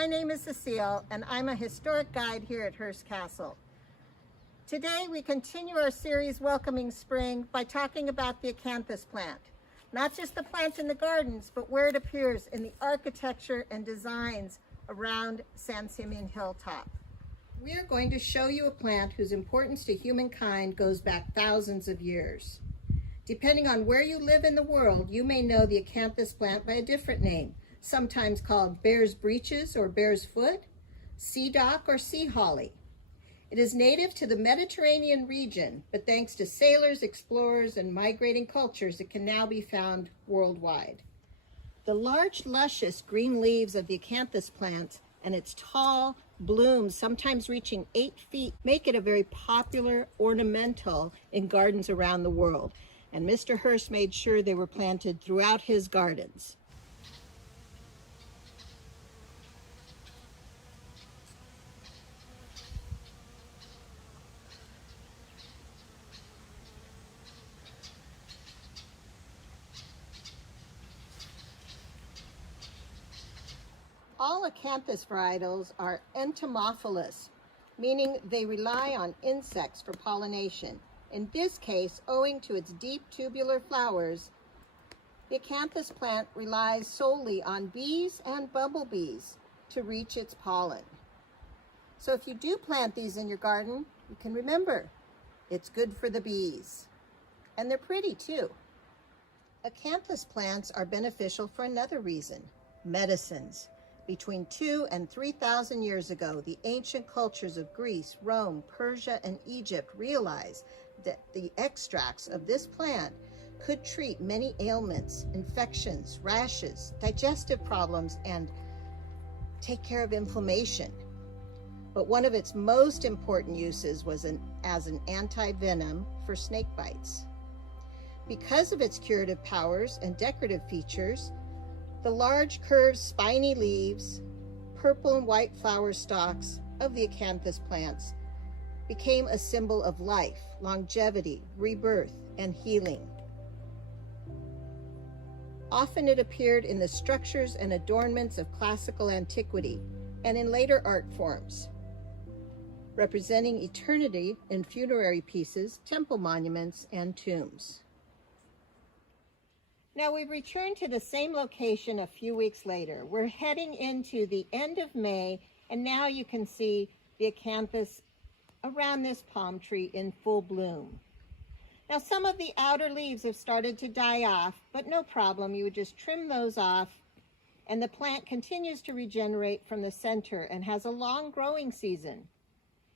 My name is Cecile, and I'm a historic guide here at Hearst Castle. Today, we continue our series Welcoming Spring by talking about the Acanthus plant. Not just the plant in the gardens, but where it appears in the architecture and designs around San Simeon hilltop. We are going to show you a plant whose importance to humankind goes back thousands of years. Depending on where you live in the world, you may know the Acanthus plant by a different name, sometimes called bear's breeches or bear's foot, sea dock, or sea holly. It is native to the Mediterranean region, but thanks to sailors, explorers, and migrating cultures, it can now be found worldwide. The large, luscious green leaves of the Acanthus plant and its tall blooms, sometimes reaching 8 feet, make it a very popular ornamental in gardens around the world. And Mr. Hearst made sure they were planted throughout his gardens. All Acanthus varietals are entomophilous, meaning they rely on insects for pollination. In this case, owing to its deep tubular flowers, the Acanthus plant relies solely on bees and bumblebees to reach its pollen. So if you do plant these in your garden, you can remember, it's good for the bees. And they're pretty too. Acanthus plants are beneficial for another reason, medicines. Between 2,000 and 3,000 years ago, the ancient cultures of Greece, Rome, Persia, and Egypt realized that the extracts of this plant could treat many ailments, infections, rashes, digestive problems, and take care of inflammation. But one of its most important uses was as an anti-venom for snake bites. Because of its curative powers and decorative features, the large, curved, spiny leaves, purple and white flower stalks of the Acanthus plants became a symbol of life, longevity, rebirth, and healing. Often it appeared in the structures and adornments of classical antiquity and in later art forms, representing eternity in funerary pieces, temple monuments, and tombs. Now we've returned to the same location a few weeks later. We're heading into the end of May, and now you can see the Acanthus around this palm tree in full bloom. Now some of the outer leaves have started to die off, but no problem, you would just trim those off, and the plant continues to regenerate from the center and has a long growing season.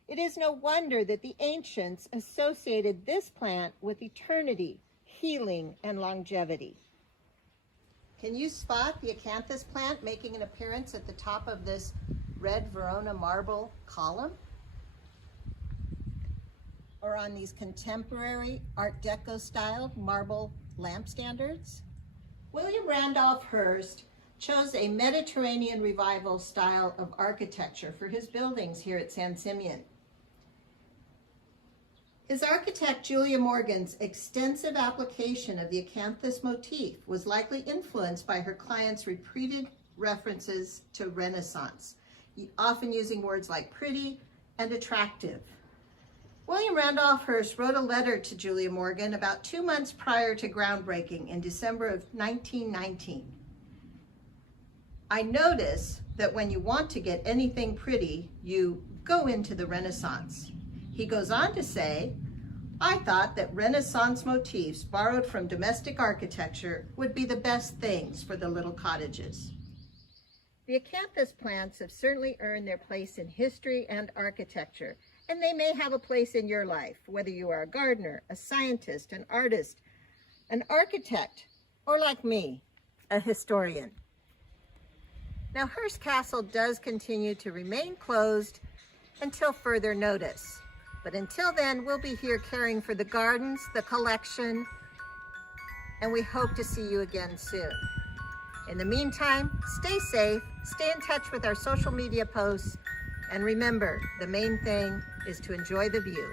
It is no wonder that the ancients associated this plant with eternity, healing, and longevity. Can you spot the Acanthus plant making an appearance at the top of this red Verona marble column? Or on these contemporary Art Deco styled marble lamp standards? William Randolph Hearst chose a Mediterranean revival style of architecture for his buildings here at San Simeon. His architect, Julia Morgan's extensive application of the Acanthus motif was likely influenced by her client's repeated references to Renaissance, often using words like pretty and attractive. William Randolph Hearst wrote a letter to Julia Morgan about 2 months prior to groundbreaking in December of 1919. I notice that when you want to get anything pretty, you go into the Renaissance. He goes on to say, I thought that Renaissance motifs borrowed from domestic architecture would be the best things for the little cottages. The Acanthus plants have certainly earned their place in history and architecture, and they may have a place in your life, whether you are a gardener, a scientist, an artist, an architect, or like me, a historian. Now, Hearst Castle does continue to remain closed until further notice. But until then, we'll be here caring for the gardens, the collection, and we hope to see you again soon. In the meantime, stay safe, stay in touch with our social media posts, and remember, the main thing is to enjoy the view.